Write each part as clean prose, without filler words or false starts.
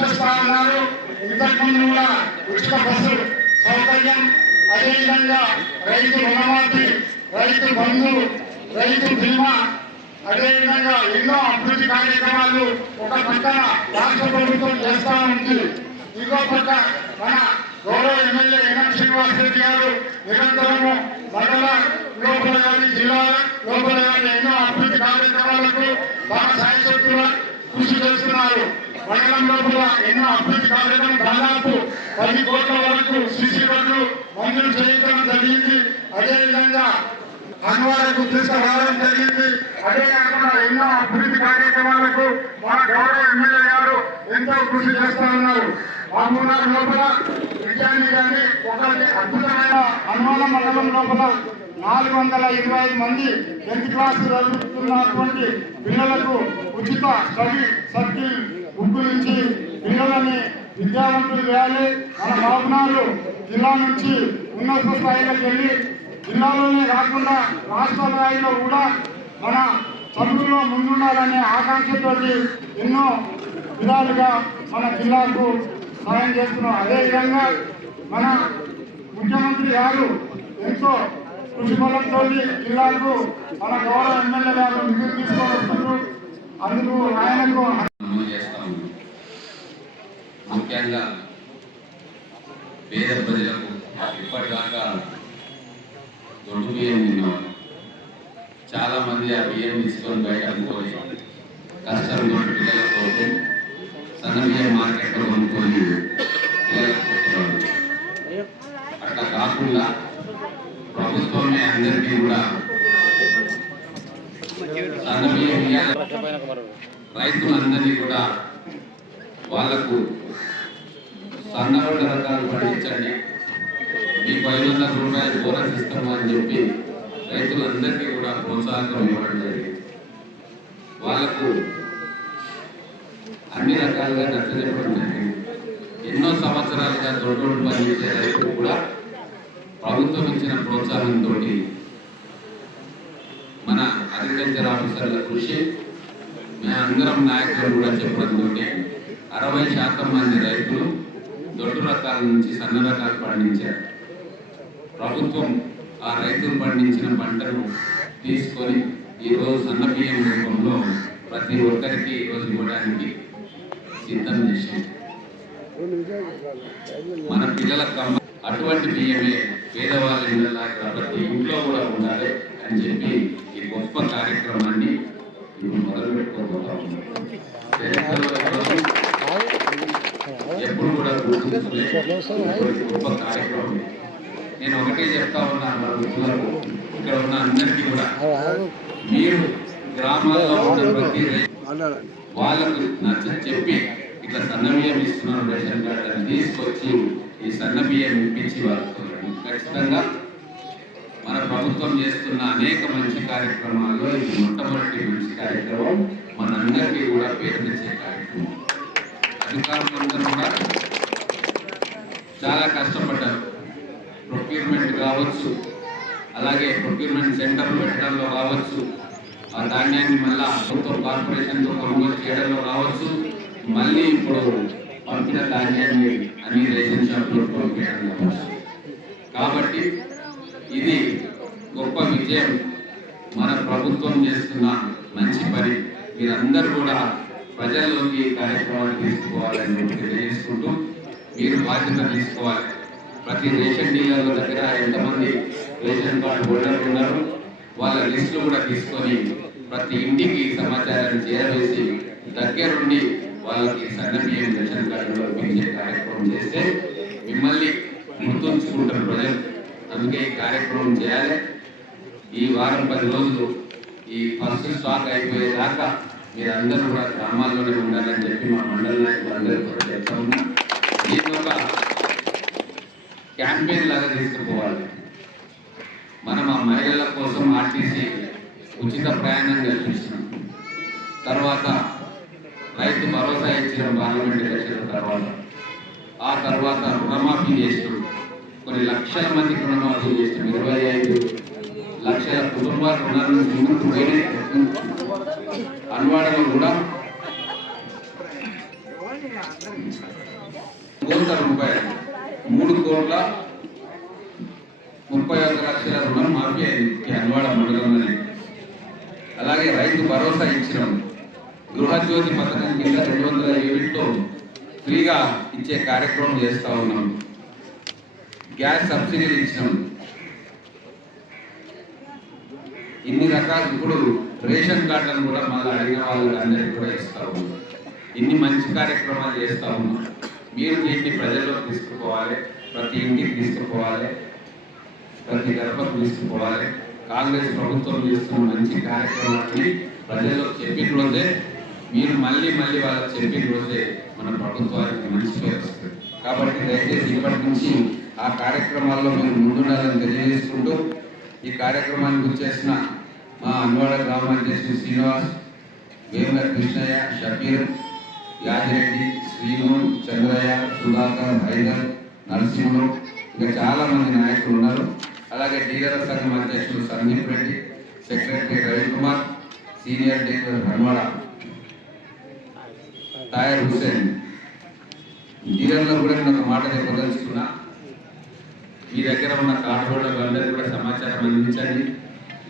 తీసుకొస్తా ఉన్నారు. ఇంతకుముందు కూడా ఉచిత బస్సు సౌకర్యం, అదేవిధంగా రైతు రుణమాఫీ, రైతు బంధు, రైతు బీమా, అదేవిధంగా ఎన్నో అభివృద్ధి కార్యక్రమాలు ఒక పక్కన రాష్ట్ర ప్రభుత్వం చేస్తా ఉంది. ఇంకో పక్క మన గౌరవ ఎమ్మెల్యే ఎన్ఎం శ్రీనివాస్ రెడ్డి గారు నిరంతరము మండల లోపల కానీ జిల్లా లోపల కానీ ఎన్నో అభివృద్ధి కార్యక్రమాలకు బాగా సాయశక్తుల కృషి చేస్తున్నారు. మండలం లోపల ఎన్నో అభివృద్ధి కార్యక్రమం దాదాపు 10 కోట్ల వరకు సిసి రోడ్లు మంజూరు చేయించడం జరిగింది. అదేవిధంగా అన్వారకు తీసుకురావడం జరిగింది. అదే కాకుండా ఎన్నో అభివృద్ధి కార్యక్రమాలకు మన గౌరవ ఎమ్మెల్యే గారు ఎంతో కృషి చేస్తూ ఉన్నారు. మామూలు లోపల విద్యాన్ని కానీ ఒక అద్భుతమైన హనుమాన మండలం లోపల 425 మంది 10th క్లాస్ చదువుతున్నటువంటి పిల్లలకు ఉచిత స్టడీ సర్కిల్ బుక్ నుంచి పిల్లలని విద్యావంతులు చేయాలి. మన మహబూబ్నగర్ జిల్లా నుంచి ఉన్నత స్థాయిలోకి వెళ్ళి జిల్లాలోనే కాకుండా రాష్ట్ర స్థాయిలో కూడా మన చదువుల్లో ముందుండాలనే ఆకాంక్షతో ఎన్నో విధాలుగా మన జిల్లాకు సహాయం చేస్తున్నాం. అదేవిధంగా మన ముఖ్యమంత్రి గారు ఎంతో కృషి బలంతో జిల్లాకు మన గౌరవ ఎమ్మెల్యే గారు నిధులు తీసుకొని వస్తున్నారు. అందుకు ఆయనకు ముఖ్యంగా పేద ప్రజలకు ఇప్పటిదాకా దొడ్డు బియ్యం తిన్నారు. చాలా మంది ఆ బియ్యం తీసుకొని బయట అనుకోని కష్టం పిల్లల కోసం సన్న బియ్యం మార్కెట్లో కొనుక్కొని అట్లా కాకుండా ప్రభుత్వమే అందరికీ కూడా సన్న బియ్యం రైతులందరినీ కూడా వాళ్లకు సన్నబడ్డ రకాలు పండించండి, మీకు 500 రూపాయలు బోనస్ ఇస్తాము అని చెప్పి రైతులందరికీ కూడా ప్రోత్సాహం ఇవ్వడం జరిగింది. వాళ్లకు అన్ని రకాలుగా నచ్చజెప్పడం జరిగింది. ఎన్నో సంవత్సరాలుగా దొడ్డు పండించే రైతులు కూడా ప్రభుత్వం ఇచ్చిన ప్రోత్సాహంతో మన అగ్రికల్చర్ ఆఫీసర్ల కృషి మేమందరం నాయకులు కూడా చెప్పడంతో 60% మంది రైతులు దొడ్డు రకాల నుంచి సన్న రకాలు పండించారు. ప్రభుత్వం ఆ రైతులు పండించిన పంటను తీసుకొని ఈరోజు సన్న బియ్యం రూపంలో ప్రతి ఒక్కరికి ఈరోజు ఇవ్వడానికి సిద్ధం చేసింది. మన పిల్లలకు అటువంటి బియ్యమే పేదవాళ్ళ ఇళ్ళలాగా ప్రతి ఇంట్లో కూడా ఉండాలి అని చెప్పి ఈ గొప్ప కార్యక్రమాన్ని ఇప్పుడు మొదలు పెట్టుకోబోతా ఉన్నాం. ఎప్పుడు కూడా గొప్ప కార్యక్రమం. నేను ఒకటే చెప్తా ఉన్నాను, ఇక్కడ ఉన్న అందరికీ కూడా మీరు గ్రామాల్లో ఉన్న ప్రతి వాళ్ళకు నచ్చ చెప్పి ఇట్లా సన్న బియ్యం ఇస్తున్నాను రేషన్ కార్డు అని తీసుకొచ్చి ఈ సన్న బియ్యం ఇప్పించి వాళ్ళతో ఖచ్చితంగా మన ప్రభుత్వం చేస్తున్న అనేక మంచి కార్యక్రమాల్లో ఇది మొట్టమొదటి మంచి కార్యక్రమం. మనందరికీ కూడా పేరు తెచ్చే కార్యక్రమం. అధికారులందరూ కూడా చాలా కష్టపడ్డారు. ప్రొక్యూర్మెంట్ కావచ్చు, అలాగే ప్రొక్యూర్మెంట్ సెంటర్లు పెట్టడంలో కావచ్చు, ఆ ధాన్యాన్ని మళ్ళా ప్రభుత్వ కార్పొరేషన్తో కొనుగోలు చేయడంలో కావచ్చు, మళ్ళీ ఇప్పుడు పంపిన ధాన్యాన్ని అన్ని రేషన్ షాపులో పంపించడం కావచ్చు. కాబట్టి ఇది గొప్ప విజయం. మన ప్రభుత్వం చేస్తున్న మంచి పని. మీరందరూ కూడా ప్రజల్లోకి కార్యక్రమాలు తీసుకోవాలని తెలియజేసుకుంటూ మీరు బాధ్యత తీసుకోవాలి. ప్రతి రేషన్ డీలర్ల దగ్గర ఎంతమంది రేషన్ కార్డు హోల్డర్లు ఉన్నారు వాళ్ళ లిస్టులు కూడా తీసుకొని ప్రతి ఇంటికి సమాచారాన్ని చేరవేసి దగ్గరుండి వాళ్ళకి సన్న బియ్యం రేషన్ కార్డులో పెంచే కార్యక్రమం చేస్తే మిమ్మల్ని గుర్తుంచుకుంటారు ప్రజలు. అందుకే ఈ కార్యక్రమం చేయాలి. ఈ వారం 10 రోజులు ఈ ఫస్ట్ స్టాక్ అయిపోయేదాకా మీరందరూ కూడా గ్రామాల్లోనే ఉండాలని చెప్పి మా మండల నాయకులు అందరూ కూడా చెప్తా ఉన్నాం. దీని ఒక క్యాంపెయిన్ లాగా తీసుకుపోవాలి. మనం ఆ మహిళల కోసం ఆర్టీసీ ఉచిత ప్రయాణం కల్పిస్తున్నాం. తర్వాత రైతు భరోసా ఇచ్చిన పార్లమెంట్ ఎలక్షన్ తర్వాత ఆ తర్వాత రుణమాఫీ చేస్తూ కొన్ని లక్షల మందికి రుణమాఫీ చేస్తాం. 25 లక్షల కుటుంబాల రుణాలను ముందుకు పోయినాయి. అన్వాడలో కూడా కోట్ల రూపాయలు 3,31,00,000 రుణం మాఫీ అయింది అన్వాడ మండలంలోనే. అలాగే రైతు భరోసా ఇచ్చినాం. గృహజ్యోతి పథకం కింద 200 యూనిట్లు ఫ్రీగా ఇచ్చే కార్యక్రమం చేస్తూ ఉన్నాం. గ్యాస్ సబ్సిడీలు ఇచ్చినాం. ఇన్ని రకాలు ఇప్పుడు రేషన్ కార్డులను కూడా మళ్ళీ అడిగిన వాళ్ళకి అందరికీ కూడా ఇస్తా ఉన్నాం. ఇన్ని మంచి కార్యక్రమాలు చేస్తూ ఉన్నాం. మీరు దీన్ని ప్రజల్లోకి తీసుకుపోవాలి, ప్రతి ఇంటికి తీసుకుపోవాలి, ప్రతి గడపకు తీసుకుపోవాలి. కాంగ్రెస్ ప్రభుత్వం చేస్తున్న మంచి కార్యక్రమాన్ని ప్రజల్లోకి చెప్పిన రోజే, మీరు మళ్ళీ వాళ్ళకి చెప్పిన రోజే మన ప్రభుత్వానికి మంచి పేరు వస్తుంది. కాబట్టి దయచేసి ఇప్పటి నుంచి ఆ కార్యక్రమాల్లో మీరు ముందుండాలని తెలియజేసుకుంటూ, ఈ కార్యక్రమానికి వచ్చేసిన మా అన్వాడ గ్రామ అధ్యక్షుడు శ్రీనివాస్, వేముల కృష్ణయ్య, షబీర్, యాదిరెడ్డి, శ్రీను, చంద్రయ్య, సుధాకర్, హైదర్, నరసింహులు, ఇంకా చాలా మంది నాయకులు ఉన్నారు. అలాగే డీలర్ సంఘం అధ్యక్షుడు Sandeep Reddy, secretary Ravikumar, senior dealer Hanwada Tayar Hussain. డీలర్లో కూడా నేను ఒక మాట చెప్పదలుచుకున్నా. మీ దగ్గర ఉన్న కార్డుహోల్డర్లు అందరికీ కూడా సమాచారం అందించండి.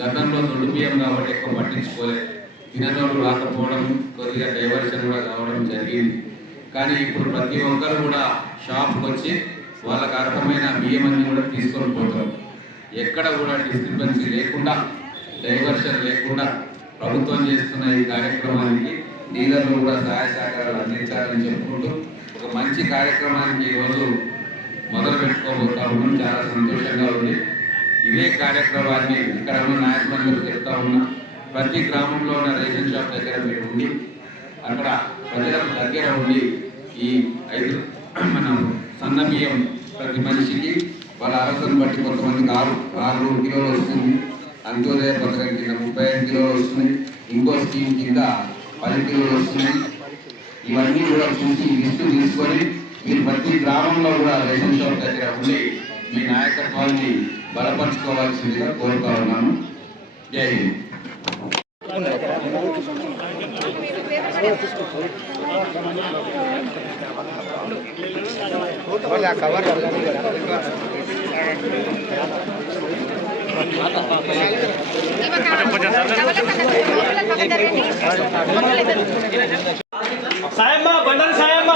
గతంలో దొడ్డు బియ్యం కాబట్టి ఎక్కువ పట్టించుకోలేదు, తిననోళ్ళు రాకపోవడం, కొద్దిగా డైవర్షన్ కూడా కావడం జరిగింది. కానీ ఇప్పుడు ప్రతి ఒక్కరు కూడా షాప్కి వచ్చి వాళ్ళకు అర్హమైన బియ్యం అన్ని కూడా తీసుకొని పోతారు. ఎక్కడ కూడా డిస్క్రిపెన్సీ లేకుండా, డైవర్షన్ లేకుండా ప్రభుత్వం చేస్తున్న ఈ కార్యక్రమానికి డీలర్లు కూడా సహాయ సహకారాలు అందించాలని చెప్పుకుంటూ ఒక మంచి కార్యక్రమానికి ఈరోజు మొదలు పెట్టుకోబోతా ఉన్నాం. చాలా సంతోషంగా ఉంది. ఇదే కార్యక్రమాన్ని ఇక్కడ ఉన్న నాయకులందరూ చెప్తా ఉన్నా, ప్రతి గ్రామంలో ఉన్న రేషన్ షాప్ దగ్గర మీరు ఉండి, అక్కడ ప్రజలకు దగ్గర ఉండి ఈ 5 మన సన్న బియ్యం ప్రతి మనిషికి వాళ్ళ అర్హతను బట్టి కొంతమందికి 6 కిలోలు వస్తుంది, అంత్యోదయ పథకం కింద 35 కిలోలు వస్తుంది, ఇంకో స్కీమ్ కింద 10 కిలోలు వస్తుంది. ఇవన్నీ కూడా చూసి లిస్టు తీసుకొని మీరు ప్రతి గ్రామంలో కూడా రేషన్ షాప్ దగ్గర ఉండి మీ నాయకత్వాన్ని బలపరుచుకోవాల్సిందిగా కోరుతా ఉన్నాను. జై హింద్. సాయమ్మ బండారు సాయమ్మ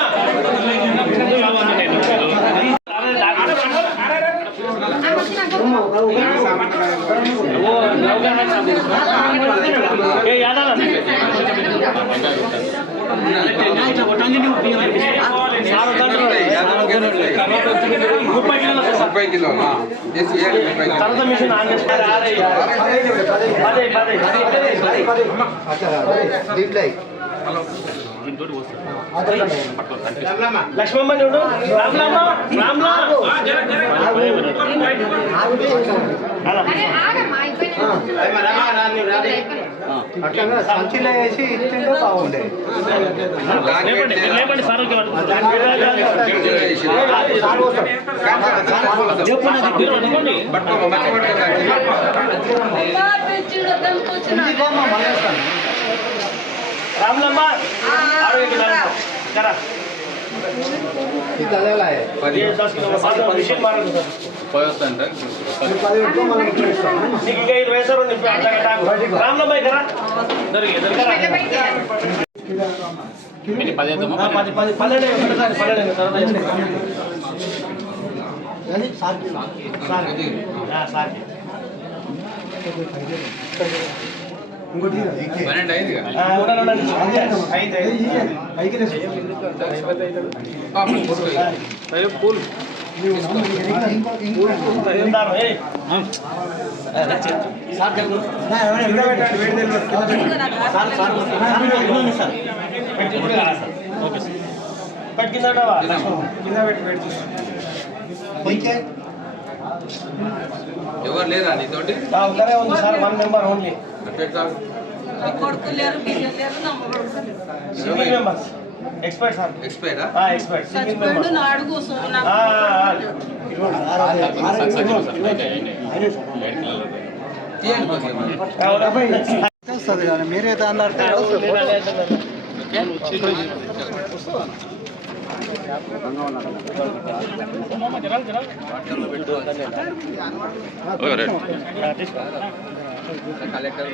లక్ష్మమ్మ చూడు సంచిలో వేసి ఇచ్చిందో బాగుండే. రామ్లమ్మ ఇంకోటి పూలు ఎవరు లేరా నీతోటి? ఒకరే ఉంది sir, 1 member only. Single members expert sir. ఎక్స్పైరా? ఎక్స్పర్ట్ మీరైతే అన్నారు. కలెక్టర్